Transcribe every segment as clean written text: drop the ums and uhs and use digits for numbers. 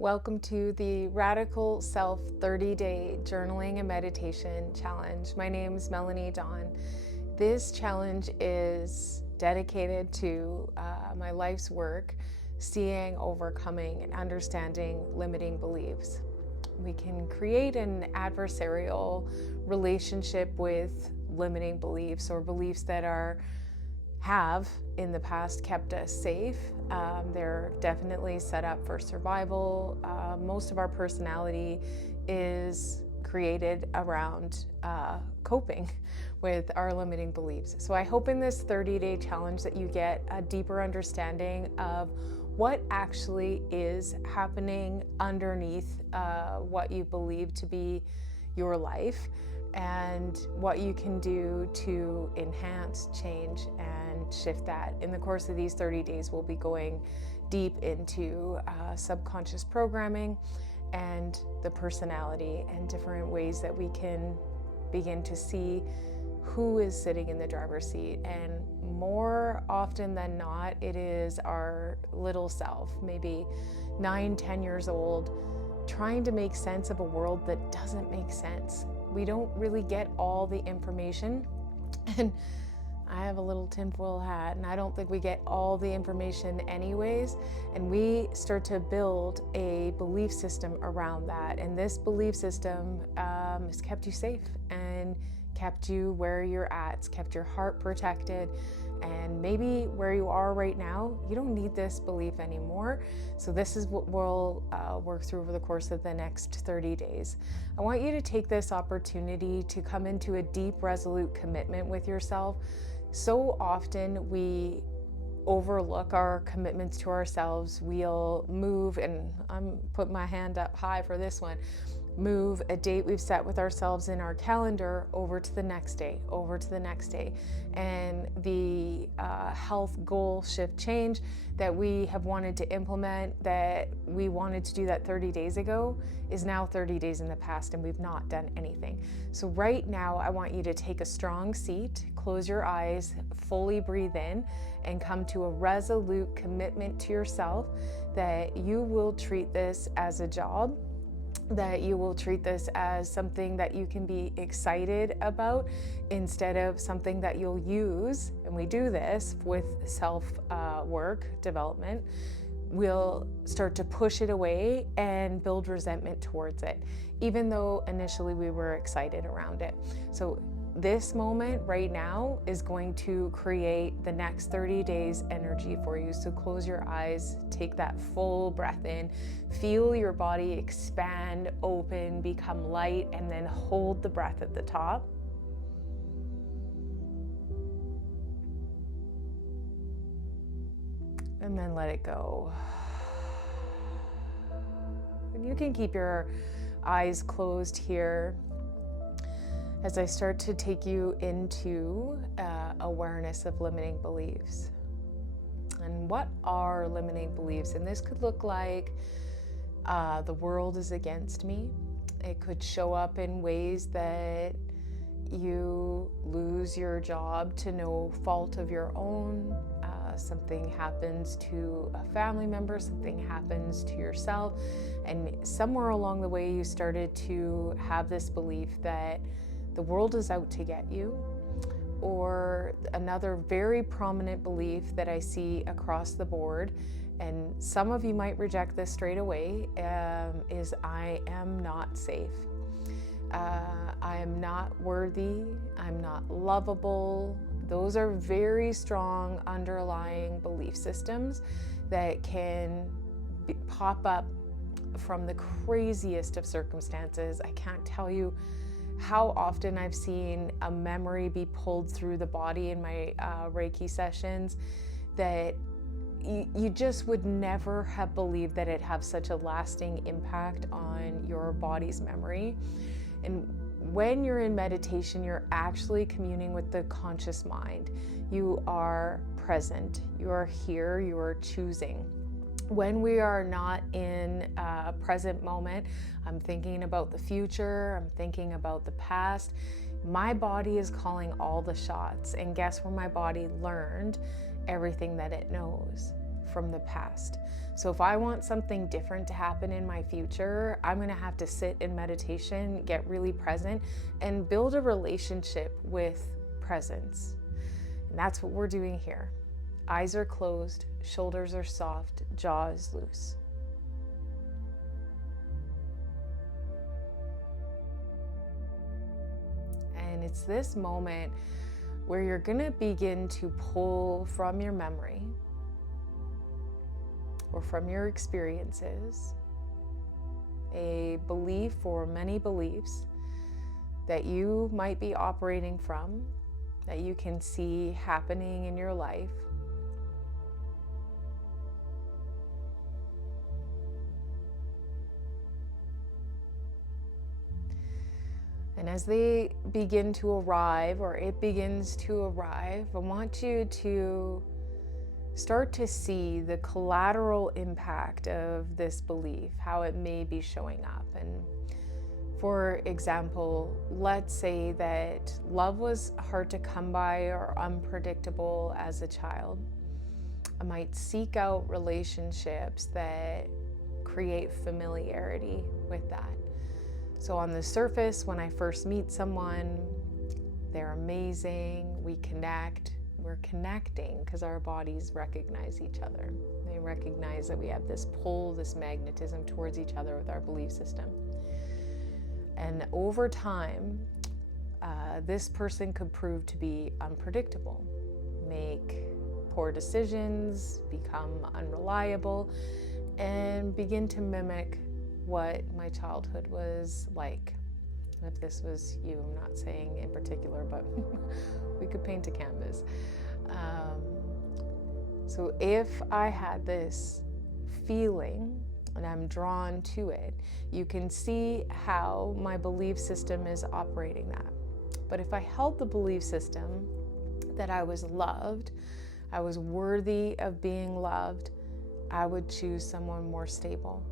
Welcome to the Radical Self 30-Day Journaling and Meditation Challenge. My name is Melanie Dawn. This challenge is dedicated to my life's work, seeing, overcoming, and understanding limiting beliefs. We can create an adversarial relationship with limiting beliefs or beliefs that have in the past kept us safe. They're definitely set up for survival. Most of our personality is created around coping with our limiting beliefs. So I hope in this 30-day challenge that you get a deeper understanding of what actually is happening underneath what you believe to be your life, and what you can do to enhance, change, and shift that. In the course of these 30 days, we'll be going deep into subconscious programming and the personality and different ways that we can begin to see who is sitting in the driver's seat. And more often than not, it is our little self, maybe 9-10 years old, trying to make sense of a world that doesn't make sense. We don't really get all the information, and I have a little tinfoil hat, and I don't think we get all the information anyways, and we start to build a belief system around that, and this belief system has kept you safe and kept you where you're at. It's kept your heart protected, and maybe where you are right now, you don't need this belief anymore. So this is what we'll work through over the course of the next 30 days. I want you to take this opportunity to come into a deep, resolute commitment with yourself. So often we overlook our commitments to ourselves. We'll move, and I'm putting my hand up high for this one, move a date we've set with ourselves in our calendar over to the next day, over to the next day. And the health goal shift change that we have wanted to implement, that we wanted to do that 30 days ago, is now 30 days in the past, and we've not done anything. So right now, I want you to take a strong seat, close your eyes, fully breathe in, and come to a resolute commitment to yourself that you will treat this as a job, that you will treat this as something that you can be excited about instead of something that you'll use. And we do this with self-work development. We'll start to push it away and build resentment towards it, even though initially we were excited around it. So this moment right now is going to create the next 30 days energy for you. So close your eyes, take that full breath in, feel your body expand, open, become light, and then hold the breath at the top. And then let it go. And you can keep your eyes closed here as I start to take you into awareness of limiting beliefs. And what are limiting beliefs? And this could look like the world is against me. It could show up in ways that you lose your job to no fault of your own. Something happens to a family member, something happens to yourself, and somewhere along the way you started to have this belief that the world is out to get you. Or another very prominent belief that I see across the board, and some of you might reject this straight away, is I am not safe. I am not worthy. I'm not lovable. Those are very strong underlying belief systems that can pop up from the craziest of circumstances. I can't tell you how often I've seen a memory be pulled through the body in my Reiki sessions that you just would never have believed that it'd have such a lasting impact on your body's memory. And when you're in meditation, you're actually communing with the conscious mind. You are present, you are here, you are choosing. When we are not in a present moment, I'm thinking about the future, I'm thinking about the past, my body is calling all the shots. And guess where my body learned everything that it knows? from the past. So if I want something different to happen in my future, I'm going to have to sit in meditation, get really present, and build a relationship with presence. And that's what we're doing here. Eyes are closed, shoulders are soft, jaw is loose. And it's this moment where you're going to begin to pull from your memory or from your experiences a belief or many beliefs that you might be operating from, that you can see happening in your life. And as they begin to arrive, or it begins to arrive, I want you to start to see the collateral impact of this belief, how it may be showing up. And for example, let's say that love was hard to come by or unpredictable as a child. I might seek out relationships that create familiarity with that. So on the surface, when I first meet someone, they're amazing, we connect, we're connecting because our bodies recognize each other. They recognize that we have this pull, this magnetism towards each other with our belief system. And over time, this person could prove to be unpredictable, make poor decisions, become unreliable, and begin to mimic what my childhood was like. If this was you, I'm not saying in particular, but we could paint a canvas. So if I had this feeling and I'm drawn to it, you can see how my belief system is operating that. But if I held the belief system that I was loved, I was worthy of being loved, I would choose someone more stable.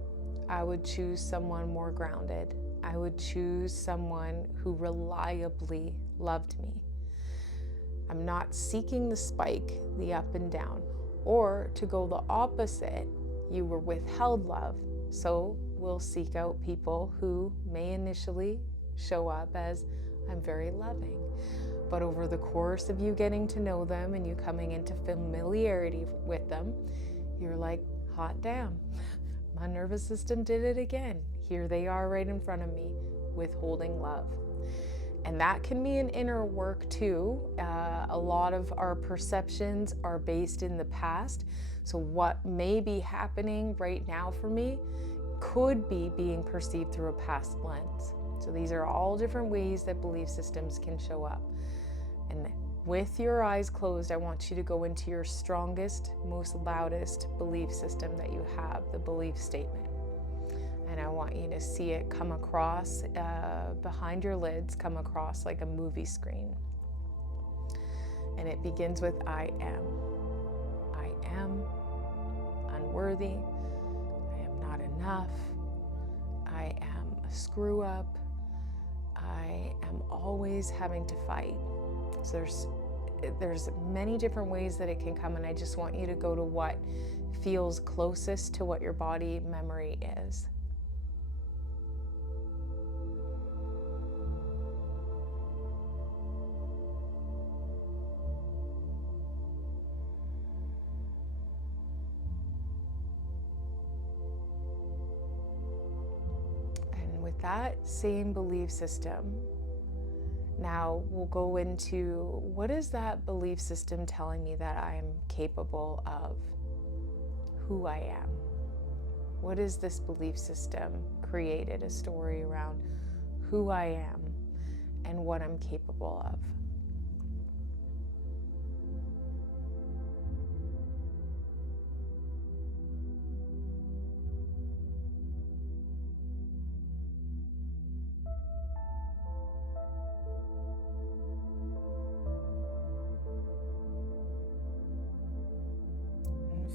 I would choose someone more grounded. I would choose someone who reliably loved me. I'm not seeking the spike, the up and down, or to go the opposite, you were withheld love. So we'll seek out people who may initially show up as, I'm very loving. But over the course of you getting to know them and you coming into familiarity with them, you're like, hot damn. My nervous system did it again. Here they are right in front of me, withholding love. And that can be an inner work too. A lot of our perceptions are based in the past. So what may be happening right now for me could be being perceived through a past lens. So these are all different ways that belief systems can show up. And with your eyes closed, I want you to go into your strongest, most loudest belief system that you have, the belief statement. And I want you to see it come across behind your lids, come across like a movie screen. And it begins with I am. I am unworthy. I am not enough. I am a screw up. I am always having to fight. So there's many different ways that it can come, and I just want you to go to what feels closest to what your body memory is. And with that same belief system, now we'll go into, what is that belief system telling me that I'm capable of? Who I am? What is this belief system created a story around who I am and what I'm capable of?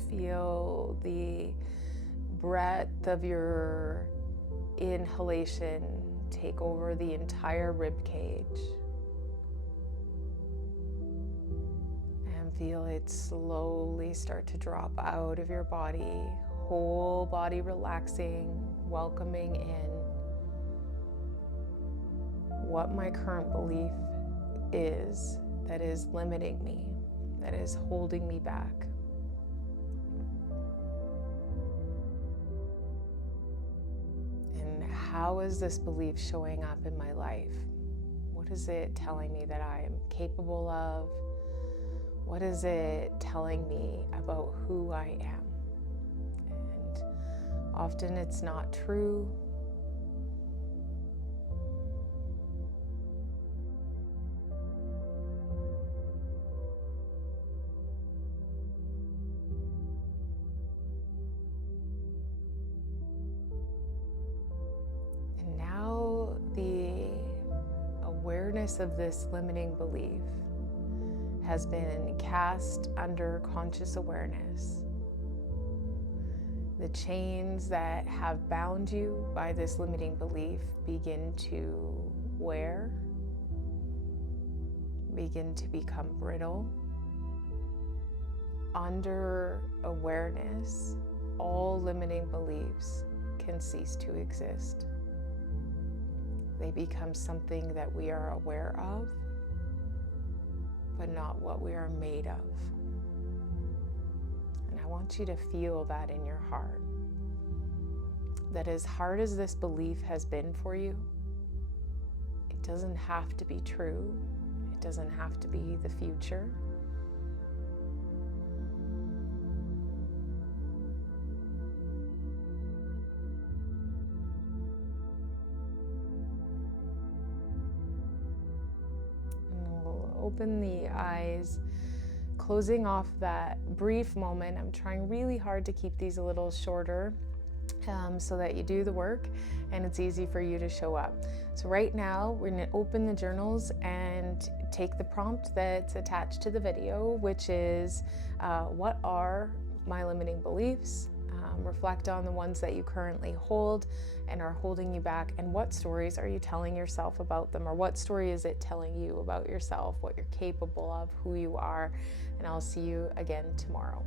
Feel the breadth of your inhalation take over the entire rib cage. And Feel it slowly start to drop out of your body, whole body relaxing, welcoming in what my current belief is that is limiting me, that is holding me back. And how is this belief showing up in my life? What is it telling me that I am capable of? What is it telling me about who I am? And often it's not true. And now the awareness of this limiting belief has been cast under conscious awareness. The chains that have bound you by this limiting belief begin to wear, begin to become brittle. Under awareness, all limiting beliefs can cease to exist. They become something that we are aware of, but not what we are made of. And I want you to feel that in your heart. That as hard as this belief has been for you, it doesn't have to be true. It doesn't have to be the future. Open the eyes, closing off that brief moment. I'm trying really hard to keep these a little shorter so that you do the work and it's easy for you to show up. So right now we're going to open the journals and take the prompt that's attached to the video, which is what are my limiting beliefs? Reflect on the ones that you currently hold and are holding you back, and what stories are you telling yourself about them, or what story is it telling you about yourself, what you're capable of, who you are. And I'll see you again tomorrow.